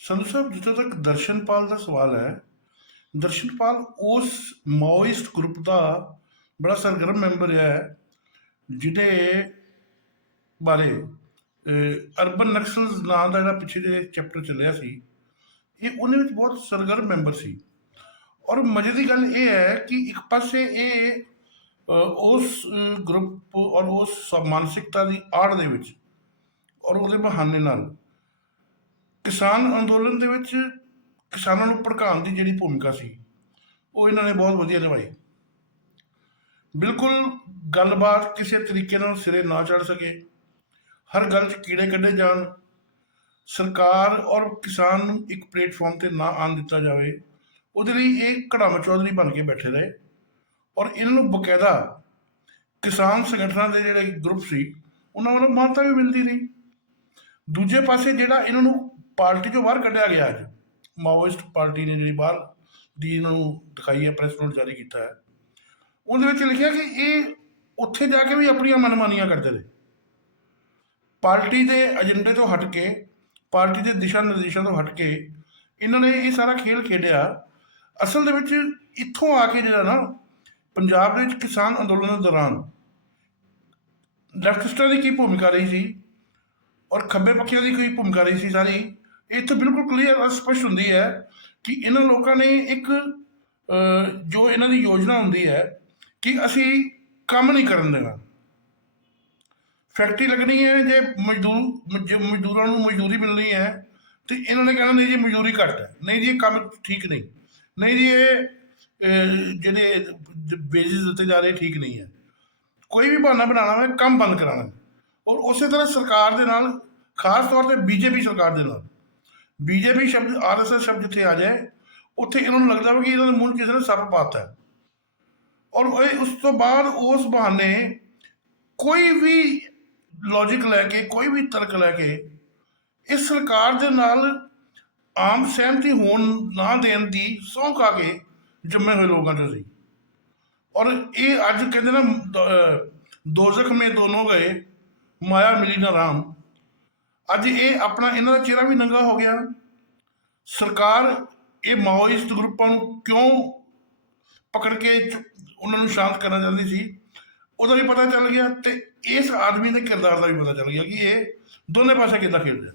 ਸੰਧੂ ਸਾਹਿਬ, ਜਿੱਥੋਂ ਤੱਕ ਦਰਸ਼ਨਪਾਲ ਦਾ ਸਵਾਲ ਹੈ, ਦਰਸ਼ਨਪਾਲ ਉਸ ਮਾਓਇਸਟ ਗਰੁੱਪ ਦਾ ਬੜਾ ਸਰਗਰਮ ਮੈਂਬਰ ਹੈ ਜਿਹਦੇ ਬਾਰੇ ਅਰਬਨ ਨਕਸਲਸ ਨਾਂ ਦਾ ਜਿਹੜਾ ਪਿੱਛੇ ਜੇ ਚੈਪਟਰ ਚੱਲਿਆ ਸੀ, ਇਹ ਉਹਦੇ ਵਿੱਚ ਬਹੁਤ ਸਰਗਰਮ ਮੈਂਬਰ ਸੀ। ਔਰ ਮਜ਼ੇ ਦੀ ਗੱਲ ਇਹ ਹੈ ਕਿ ਇੱਕ ਪਾਸੇ ਇਹ ਉਸ ਗਰੁੱਪ ਔਰ ਉਸ ਮਾਨਸਿਕਤਾ ਦੀ ਆੜ ਦੇ ਵਿੱਚ ਔਰ ਉਹਦੇ ਬਹਾਨੇ ਨਾਲ ਕਿਸਾਨ ਅੰਦੋਲਨ ਦੇ ਵਿੱਚ ਕਿਸਾਨਾਂ ਨੂੰ ਭੜਕਾਉਣ ਦੀ ਜਿਹੜੀ ਭੂਮਿਕਾ ਸੀ, ਉਹ ਇਹਨਾਂ ਨੇ ਬਹੁਤ ਵਧੀਆ ਨਿਭਾਈ। ਬਿਲਕੁਲ ਗੱਲਬਾਤ ਕਿਸੇ ਤਰੀਕੇ ਨਾਲ ਸਿਰੇ ਨਾ ਚੜ ਸਕੇ। ਹਰ ਗੱਲ 'ਚ ਕੀੜੇ ਕੱਢੇ ਜਾਣ। ਸਰਕਾਰ ਔਰ ਕਿਸਾਨ ਨੂੰ ਇੱਕ ਪਲੇਟਫਾਰਮ ਤੇ ਨਾ ਆਣ ਦਿੱਤਾ ਜਾਵੇ, ਉਹਦੇ ਲਈ ਇਹ ਕੜਾਮ ਚੌਧਰੀ ਬਣ ਕੇ ਬੈਠੇ ਰਹੇ। ਔਰ ਇਹਨਾਂ ਨੂੰ ਬਕਾਇਦਾ ਕਿਸਾਨ ਸੰਗਠਨਾਂ ਦੇ ਜਿਹੜੇ ਗਰੁੱਪ ਸੀ, ਉਹਨਾਂ ਵੱਲੋਂ ਮਾਨਤਾ ਵੀ ਮਿਲਦੀ ਰਹੀ। ਦੂਜੇ ਪਾਸੇ ਜਿਹੜਾ ਇਹਨਾਂ ਨੂੰ ਪਾਰਟੀ ਚੋਂ ਬਾਹਰ ਕੱਢਿਆ ਗਿਆ ਅੱਜ। ਮਾਓਇਸਟ ਪਾਰਟੀ ਨੇ ਜਿਹੜੀ ਬਾਹਰ ਦੀ ਇਹਨਾਂ ਨੂੰ ਦਿਖਾਈ ਹੈ ਪ੍ਰੈਸ ਨੋਟ ਜਾਰੀ ਕੀਤਾ ਹੈ। ਉਹਦੇ ਵਿੱਚ ਲਿਖਿਆ ਕਿ ਇਹ ਉੱਥੇ ਜਾ ਕੇ ਵੀ ਆਪਣੀਆਂ ਮਨਮਾਨੀਆਂ ਕਰਦੇ ਨੇ। ਪਾਰਟੀ ਦੇ ਏਜੰਡੇ ਤੋਂ ਹਟ ਕੇ, ਪਾਰਟੀ ਦੇ ਦਿਸ਼ਾ ਨਿਰਦੇਸ਼ਾਂ ਤੋਂ ਹਟ ਕੇ ਇਹਨਾਂ ਨੇ ਇਹ ਸਾਰਾ ਖੇਲ ਖੇਡਿਆ। ਅਸਲ ਦੇ ਵਿੱਚ ਇੱਥੋਂ ਆ ਕੇ ਜਿਹੜਾ ਨਾ, ਪੰਜਾਬ ਦੇ ਵਿੱਚ ਕਿਸਾਨ ਅੰਦੋਲਨ ਦੇ ਦੌਰਾਨ ਲੈਫਟਿਸਟਾਂ ਦੀ ਕੀ ਭੂਮਿਕਾ ਰਹੀ ਸੀ ਔਰ ਖੱਬੇ ਪੱਖੀਆਂ ਦੀ ਕੋਈ ਭੂਮਿਕਾ ਰਹੀ ਸੀ ਸਾਰੀ? ਇਹ ਤਾਂ ਬਿਲਕੁਲ ਕਲੀਅਰ ਸਪਸ਼ਟ ਹੁੰਦੀ ਹੈ ਕਿ ਇਹਨਾਂ ਲੋਕਾਂ ਨੇ ਇੱਕ ਜੋ ਇਹਨਾਂ ਦੀ ਯੋਜਨਾ ਹੁੰਦੀ ਹੈ ਕਿ ਅਸੀਂ ਕੰਮ ਨਹੀਂ ਕਰਨ ਦੇਣਾ। ਫੈਕਟਰੀ ਲੱਗਣੀ ਹੈ, ਜੇ ਮਜ਼ਦੂਰ ਜੇ ਮਜ਼ਦੂਰਾਂ ਨੂੰ ਮਜ਼ਦੂਰੀ ਮਿਲਣੀ ਹੈ, ਤੇ ਇਹਨਾਂ ਨੇ ਕਹਿਣਾ, ਨਹੀਂ ਜੀ, ਮਜ਼ਦੂਰੀ ਘੱਟ ਹੈ। ਨਹੀਂ ਜੀ, ਇਹ ਕੰਮ ਠੀਕ ਨਹੀਂ। ਨਹੀਂ ਜੀ, ਇਹ ਜਿਹੜੇ ਬੇਸਿਸ ਦਿੱਤੇ ਜਾ ਰਹੇ, ਠੀਕ ਨਹੀਂ ਹੈ। ਕੋਈ ਵੀ ਬਹਾਨਾ ਬਣਾਉਣਾ ਹੈ ਕੰਮ ਬੰਦ ਕਰਾਉਣਾ। ਔਰ ਉਸੇ ਤਰ੍ਹਾਂ ਸਰਕਾਰ ਦੇ ਨਾਲ, ਖਾਸ ਤੌਰ ਤੇ ਬੀਜੇਪੀ ਸਰਕਾਰ ਦੇ ਨਾਲ ਬੀਜੇਪੀ ਸ਼ਬਦ ਆਰਐਸਐਸ ਸ਼ਬਦ ਜਿੱਥੇ ਆ ਜਾਏ, ਉੱਥੇ ਇਹਨਾਂ ਨੂੰ ਲੱਗਦਾ ਕਿ ਇਹਨਾਂ ਦੇ ਮੂੰਹ ਕਿਸੇ ਨੇ ਸੱਪ ਪਾਤਾ ਔਰ ਇਹ ਉਸ ਤੋਂ ਬਾਅਦ ਉਸ ਬਹਾਨੇ ਕੋਈ ਵੀ ਲੌਜੀਕ ਲੈ ਕੇ, ਕੋਈ ਵੀ ਤਰਕ ਲੈ ਕੇ ਇਸ ਸਰਕਾਰ ਦੇ ਨਾਲ ਆਮ ਸਹਿਮਤੀ ਹੋਣ ਨਾ ਦੇਣ ਦੀ ਸਹੁੰ ਖਾ ਕੇ ਜੰਮੇ ਹੋਏ ਲੋਕਾਂ ਚੋਂ ਸੀ। ਔਰ ਇਹ ਅੱਜ ਕਹਿੰਦੇ ਨਾ ਦ- ਦੋਜ਼ਖ ਮੇ ਦੋਨੋਂ ਗਏ, ਮਾਇਆ ਮਿਲੀ ਨਾ ਰਾਮ। ਅੱਜ ਇਹ ਆਪਣਾ ਇਹਨਾਂ ਦਾ ਚਿਹਰਾ ਵੀ ਨੰਗਾ ਹੋ ਗਿਆ। ਸਰਕਾਰ ਇਹ ਮਾਓਇਸਟ ਗਰੁੱਪਾਂ ਨੂੰ ਕਿਉਂ ਪਕੜ ਕੇ ਉਹਨਾਂ ਨੂੰ ਸ਼ਾਂਤ ਕਰਨਾ ਚਾਹੁੰਦੀ ਸੀ, ਉਹਦਾ ਵੀ ਪਤਾ ਚੱਲ ਗਿਆ ਤੇ ਇਸ ਆਦਮੀ ਦੇ ਕਿਰਦਾਰ ਦਾ ਵੀ ਪਤਾ ਚੱਲ ਗਿਆ ਕਿ ਇਹ ਦੋਨੇ ਪਾਸੇ ਕਿੱਦਾਂ ਖੇਡਦਾ